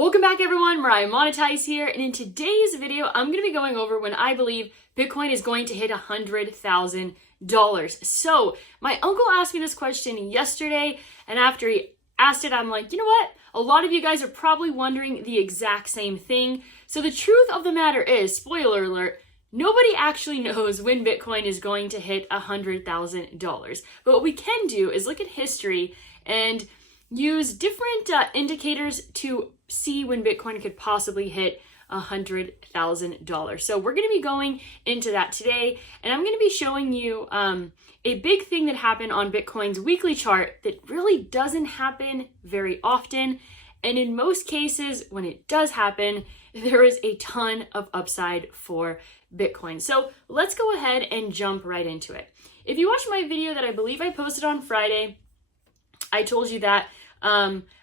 Welcome back everyone, Mariah Monetize here, and in today's video, I'm going to be going over when I believe Bitcoin is going to hit $100,000. So, my uncle asked me this question yesterday, and after he asked it, I'm like, you know what? A lot of you guys are probably wondering the exact same thing. So the truth of the matter is, spoiler alert, nobody actually knows when Bitcoin is going to hit $100,000. But what we can do is look at history and use different indicators to see when Bitcoin could possibly hit $100,000. So we're going to be going into that today, and I'm going to be showing you a big thing that happened on Bitcoin's weekly chart that really doesn't happen very often. And in most cases, when it does happen, there is a ton of upside for Bitcoin. So let's go ahead and jump right into it. If you watched my video that I believe I posted on Friday, I told you that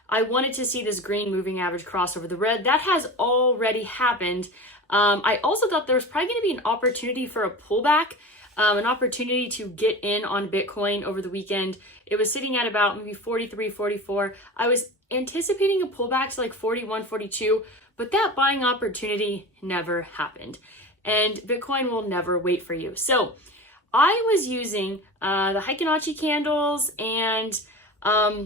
I wanted to see this green moving average cross over the red. That has already happened. I also thought there was probably going to be an opportunity for a pullback, an opportunity to get in on Bitcoin over the weekend. It was sitting at about maybe 43, 44. I was anticipating a pullback to like 41, 42, but that buying opportunity never happened. And Bitcoin will never wait for you. So I was using the Fibonacci candles, and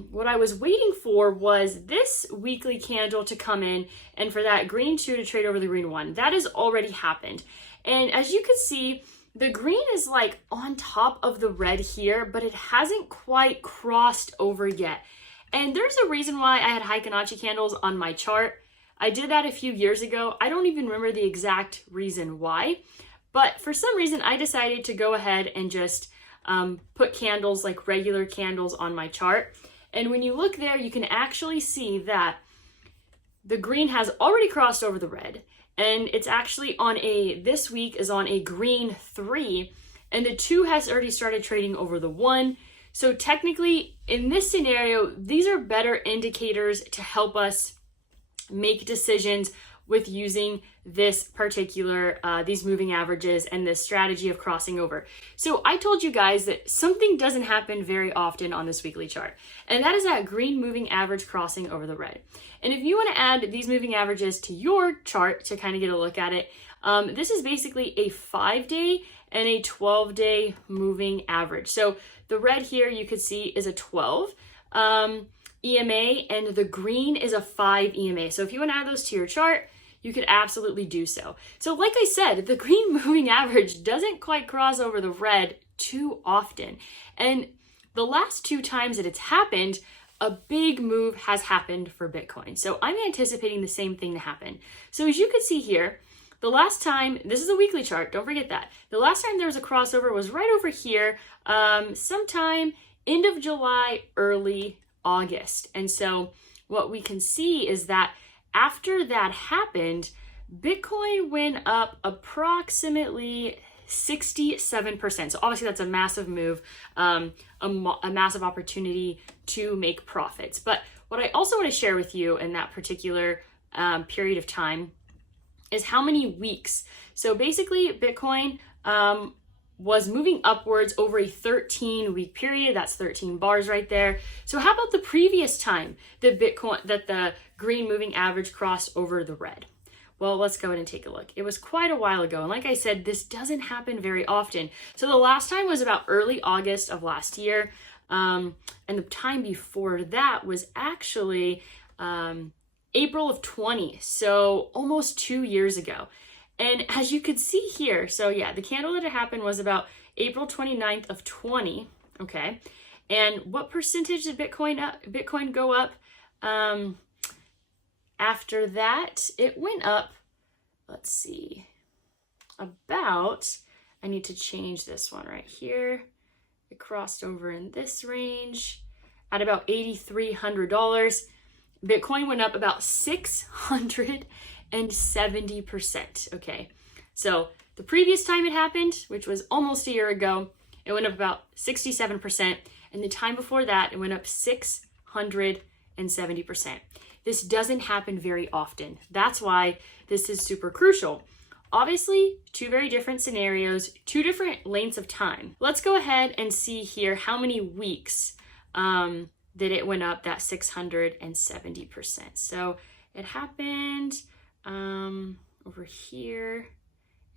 what I was waiting for was this weekly candle to come in and for that green 2 to trade over the green 1. That has already happened. And as you can see, the green is like on top of the red here, but it hasn't quite crossed over yet. And there's a reason why I had Fibonacci candles on my chart. I did that a few years ago. I don't even remember the exact reason why, but for some reason I decided to go ahead and just put candles like regular candles on my chart. And when you look there, you can actually see that the green has already crossed over the red, and it's actually on this week is on a green 3, and the 2 has already started trading over the 1. So technically in this scenario, these are better indicators to help us make decisions with using this particular, these moving averages and this strategy of crossing over. So I told you guys that something doesn't happen very often on this weekly chart, and that is that green moving average crossing over the red. And if you want to add these moving averages to your chart to kind of get a look at it, this is basically a 5-day and a 12-day moving average. So the red here you could see is a 12 EMA, and the green is a 5 EMA. So if you want to add those to your chart, you could absolutely do so. So like I said, the green moving average doesn't quite cross over the red too often. And the last 2 times that it's happened, a big move has happened for Bitcoin. So I'm anticipating the same thing to happen. So as you can see here, the last time, this is a weekly chart, don't forget that. The last time there was a crossover was right over here, sometime end of July, early August. And so what we can see is that after that happened, Bitcoin went up approximately 67%. So obviously that's a massive move, a massive opportunity to make profits. But what I also want to share with you in that particular period of time is how many weeks. So basically Bitcoin was moving upwards over a 13-week period. That's 13 bars right there. So how about the previous time that the green moving average crossed over the red? Well, let's go ahead and take a look. It was quite a while ago. And like I said, this doesn't happen very often. So the last time was about early August of last year. And the time before that was actually April of 20. So almost 2 years ago. And as you could see here, so yeah, the candle that happened was about April 29th of 20, okay? And what percentage did Bitcoin go up? After that, it went up, let's see, about, I need to change this one right here. It crossed over in this range at about $8,300. Bitcoin went up about 670%, okay? So the previous time it happened, which was almost a year ago, it went up about 67%, and the time before that, it went up 670%. This doesn't happen very often. That's why this is super crucial. Obviously, 2 very different scenarios, 2 different lengths of time. Let's go ahead and see here how many weeks that it went up that 670%. So it happened over here.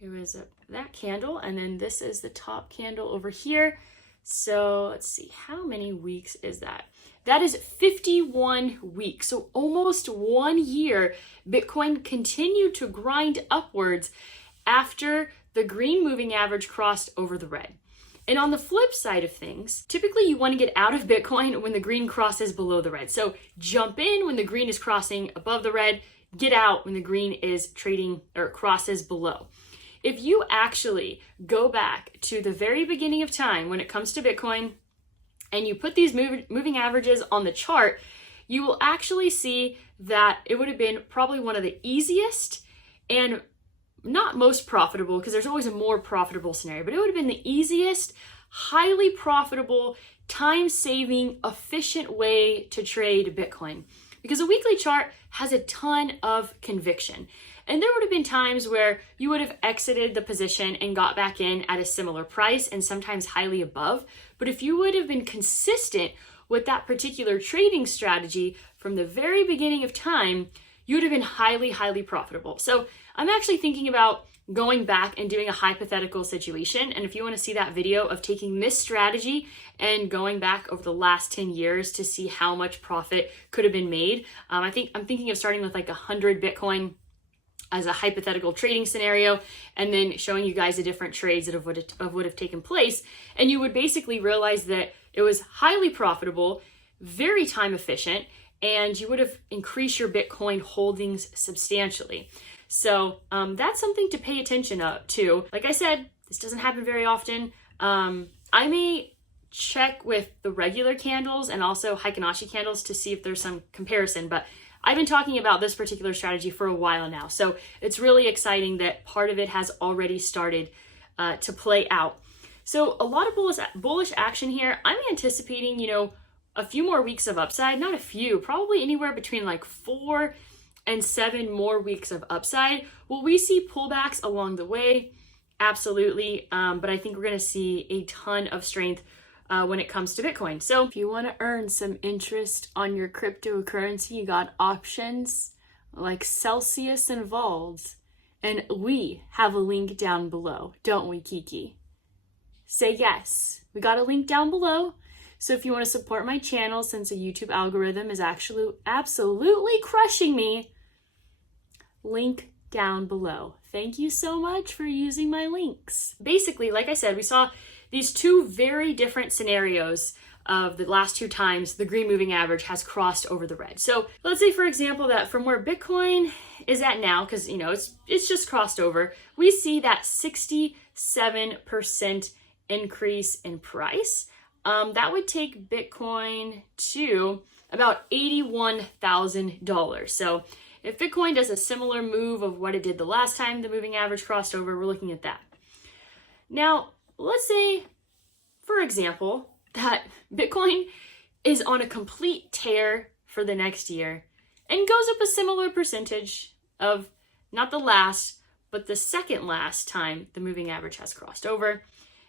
It was that candle, and then this is the top candle over here. So let's see, how many weeks is that? That is 51 weeks. So almost 1 year, Bitcoin continued to grind upwards after the green moving average crossed over the red. And on the flip side of things, typically you want to get out of Bitcoin when the green crosses below the red. So jump in when the green is crossing above the red, get out when the green is trading or crosses below. If you actually go back to the very beginning of time when it comes to Bitcoin and you put these moving averages on the chart, you will actually see that it would have been probably one of the easiest and not most profitable, because there's always a more profitable scenario, but it would have been the easiest, highly profitable, time-saving, efficient way to trade Bitcoin. Because a weekly chart has a ton of conviction. And there would have been times where you would have exited the position and got back in at a similar price and sometimes highly above. But if you would have been consistent with that particular trading strategy from the very beginning of time, you would have been highly, highly profitable. So I'm actually thinking about going back and doing a hypothetical situation. And if you want to see that video of taking this strategy and going back over the last 10 years to see how much profit could have been made, I'm thinking of starting with like 100 Bitcoin as a hypothetical trading scenario, and then showing you guys the different trades that would have taken place. And you would basically realize that it was highly profitable, very time efficient, and you would have increased your Bitcoin holdings substantially. So that's something to pay attention to. Like I said, this doesn't happen very often. I may check with the regular candles and also Fibonacci candles to see if there's some comparison, but I've been talking about this particular strategy for a while now. So it's really exciting that part of it has already started to play out. So a lot of bullish action here. I'm anticipating, a few more weeks of upside, not a few, probably anywhere between like 4 and 7 more weeks of upside. Will we see pullbacks along the way? Absolutely. But I think we're going to see a ton of strength when it comes to Bitcoin. So if you want to earn some interest on your cryptocurrency, you got options like Celsius and Vols. And we have a link down below, don't we, Kiki? Say yes. We got a link down below. So if you want to support my channel, since the YouTube algorithm is actually absolutely crushing me, link down below. Thank you so much for using my links. Basically, like I said, we saw these two very different scenarios of the last 2 times the green moving average has crossed over the red. So let's say, for example, that from where Bitcoin is at now, because it's just crossed over, we see that 67% increase in price. That would take Bitcoin to about $81,000. So if Bitcoin does a similar move of what it did the last time the moving average crossed over, we're looking at that. Now, let's say, for example, that Bitcoin is on a complete tear for the next year and goes up a similar percentage of not the last, but the second last time the moving average has crossed over,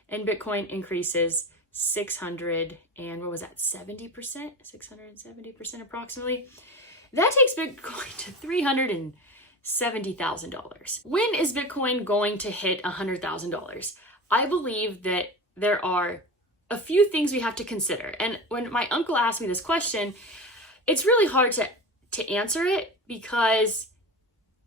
and Bitcoin increases 670% approximately. That takes Bitcoin to $370,000. When is Bitcoin going to hit $100,000? I believe that there are a few things we have to consider. And when my uncle asked me this question, it's really hard to answer it because,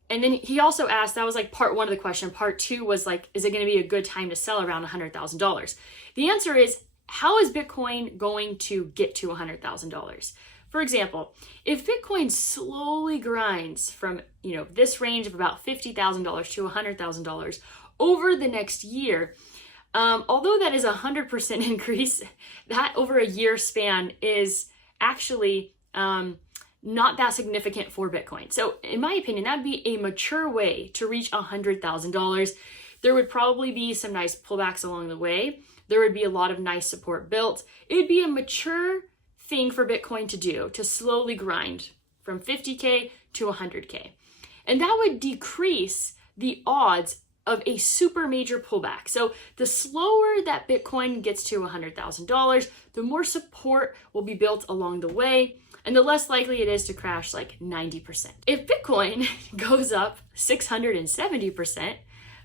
and then he also asked, that was like part 1 of the question. Part 2 was like, is it going to be a good time to sell around $100,000? The answer is, how is Bitcoin going to get to $100,000? For example, if Bitcoin slowly grinds from, this range of about $50,000 to $100,000 over the next year, although that is a 100% increase, that over a year span is actually not that significant for Bitcoin. So in my opinion, that'd be a mature way to reach $100,000. There would probably be some nice pullbacks along the way. There would be a lot of nice support built. It would be a mature thing for Bitcoin to do, to slowly grind from 50K to 100K. And that would decrease the odds of a super major pullback. So the slower that Bitcoin gets to $100,000, the more support will be built along the way. and the less likely it is to crash like 90%. If Bitcoin goes up 670%,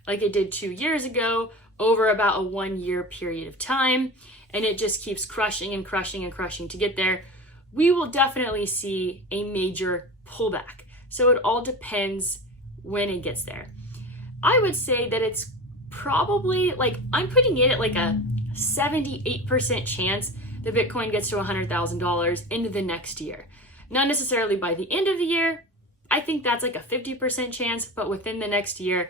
like it did 2 years ago, over about a 1 year period of time, and it just keeps crushing and crushing and crushing to get there, we will definitely see a major pullback. So it all depends when it gets there. I would say that it's probably, like, I'm putting it at like a 78% chance that Bitcoin gets to $100,000 into the next year. Not necessarily by the end of the year. I think that's like a 50% chance, but within the next year,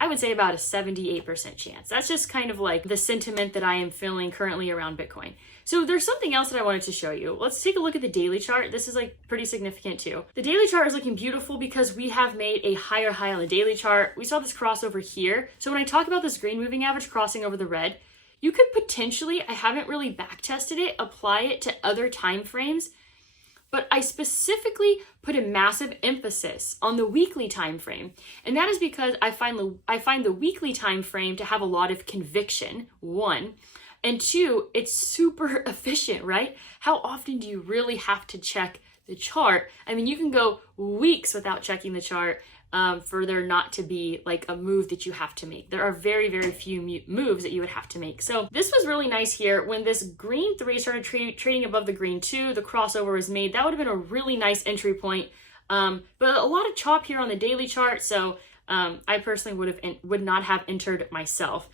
I would say about a 78% chance. That's just kind of like the sentiment that I am feeling currently around Bitcoin. So there's something else that I wanted to show you. Let's take a look at the daily chart. This is like pretty significant too. The daily chart is looking beautiful because we have made a higher high on the daily chart. We saw this crossover here. So when I talk about this green moving average crossing over the red, you could potentially, I haven't really back tested it, apply it to other time frames, but I specifically put a massive emphasis on the weekly time frame. And that is because I find the weekly time frame to have a lot of conviction, one, and two, it's super efficient, right? How often do you really have to check the chart? I mean, you can go weeks without checking the chart for there not to be like a move that you have to make. There are very, very few moves that you would have to make. So this was really nice here. When this green 3 started trading above the green 2, the crossover was made. That would have been a really nice entry point. But a lot of chop here on the daily chart. So I personally would not have entered myself.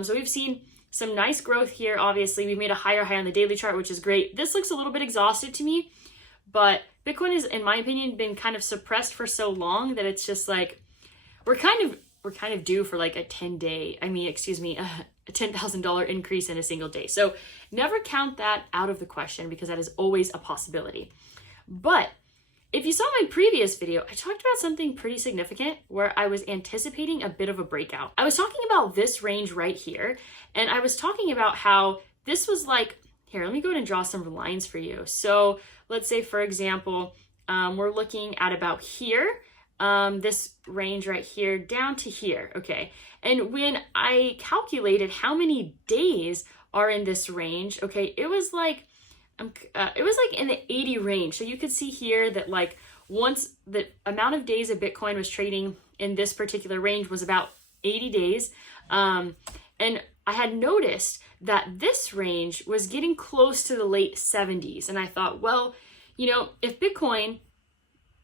So we've seen some nice growth here. Obviously, we made a higher high on the daily chart, which is great. This looks a little bit exhausted to me, but Bitcoin has, in my opinion, been kind of suppressed for so long that it's just like, we're kind of due for like a $10,000 increase in a single day. So never count that out of the question because that is always a possibility. But if you saw my previous video, I talked about something pretty significant where I was anticipating a bit of a breakout. I was talking about this range right here, and I was talking about how this was like, here, let me go ahead and draw some lines for you. So let's say, for example, we're looking at about here, this range right here down to here, okay? And when I calculated how many days are in this range, okay, it was like in the 80 range. So you could see here that like once the amount of days that Bitcoin was trading in this particular range was about 80 days. And I had noticed that this range was getting close to the late 70s. And I thought, well, you know, if Bitcoin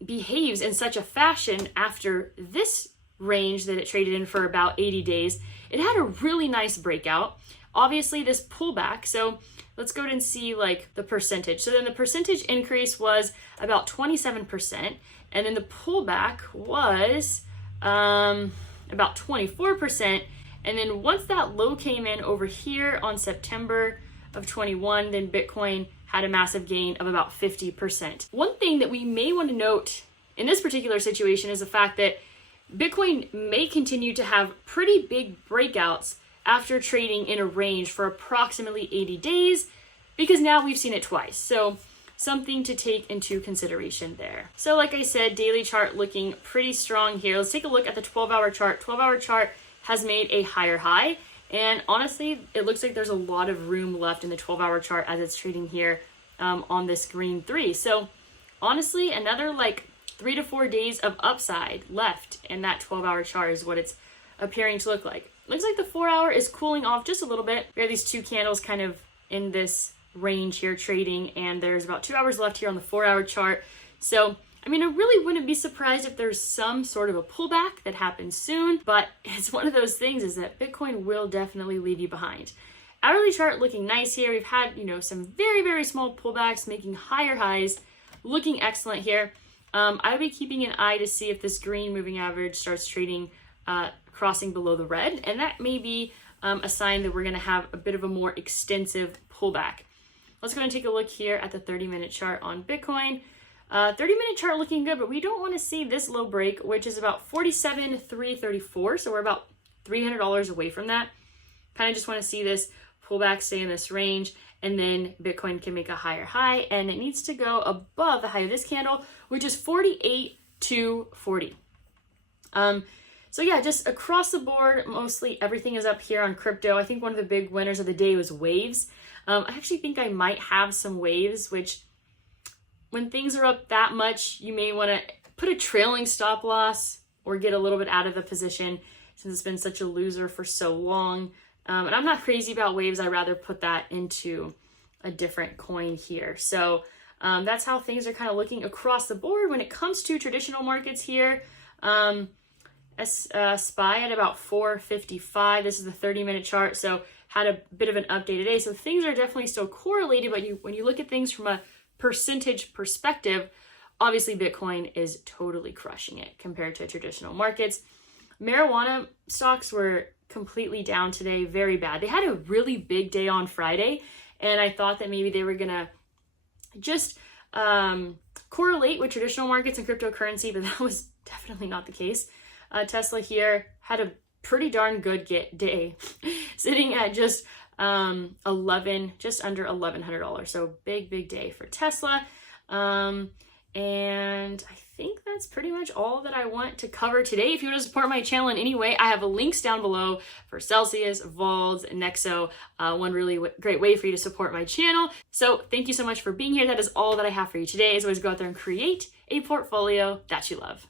behaves in such a fashion after this range that it traded in for about 80 days, it had a really nice breakout. Obviously this pullback, so let's go ahead and see like the percentage. So then the percentage increase was about 27%, and then the pullback was about 24%. And then once that low came in over here on September of 21, then Bitcoin had a massive gain of about 50%. One thing that we may want to note in this particular situation is the fact that Bitcoin may continue to have pretty big breakouts after trading in a range for approximately 80 days, because now we've seen it twice. So something to take into consideration there. So like I said, daily chart looking pretty strong here. Let's take a look at the 12-hour chart. 12-hour chart has made a higher high, and honestly, it looks like there's a lot of room left in the 12-hour chart as it's trading here on this green 3. So honestly, another like 3 to 4 days of upside left in that 12-hour chart is what it's appearing to look like. Looks like the 4-hour is cooling off just a little bit. We have these two candles kind of in this range here trading, and there's about 2 hours left here on the 4-hour chart. So I mean, I really wouldn't be surprised if there's some sort of a pullback that happens soon, but it's one of those things is that Bitcoin will definitely leave you behind. Hourly chart looking nice here. We've had, you know, some very, very small pullbacks, making higher highs, looking excellent here. I'll be keeping an eye to see if this green moving average starts trading, crossing below the red, and that may be a sign that we're going to have a bit of a more extensive pullback. Let's go and take a look here at the 30-minute chart on Bitcoin. 30-minute chart looking good, but we don't want to see this low break, which is about 47,334. So we're about $300 away from that. Kind of just want to see this pullback stay in this range, and then Bitcoin can make a higher high, and it needs to go above the high of this candle, which is 48,240. So yeah, just across the board, mostly everything is up here on crypto. I think one of the big winners of the day was waves. I actually think I might have some waves, which when things are up that much, you may want to put a trailing stop loss or get a little bit out of the position since it's been such a loser for so long. And I'm not crazy about waves. I'd rather put that into a different coin here. So that's how things are kind of looking across the board when it comes to traditional markets here. SPY at about 455. This is the 30-minute chart, so had a bit of an update today. So things are definitely still correlated, but when you look at things from a percentage perspective, obviously Bitcoin is totally crushing it compared to traditional markets. Marijuana stocks were completely down today, very bad. They had a really big day on Friday, and I thought that maybe they were gonna just correlate with traditional markets and cryptocurrency, but that was definitely not the case. Tesla here had a pretty darn good day, sitting at just under $1,100. So big day for Tesla. And I think that's pretty much all that I want to cover today. If you want to support my channel in any way, I have links down below for Celsius, Vols, and Nexo. One really great way for you to support my channel. So thank you so much for being here. That is all that I have for you today. As always, go out there and create a portfolio that you love.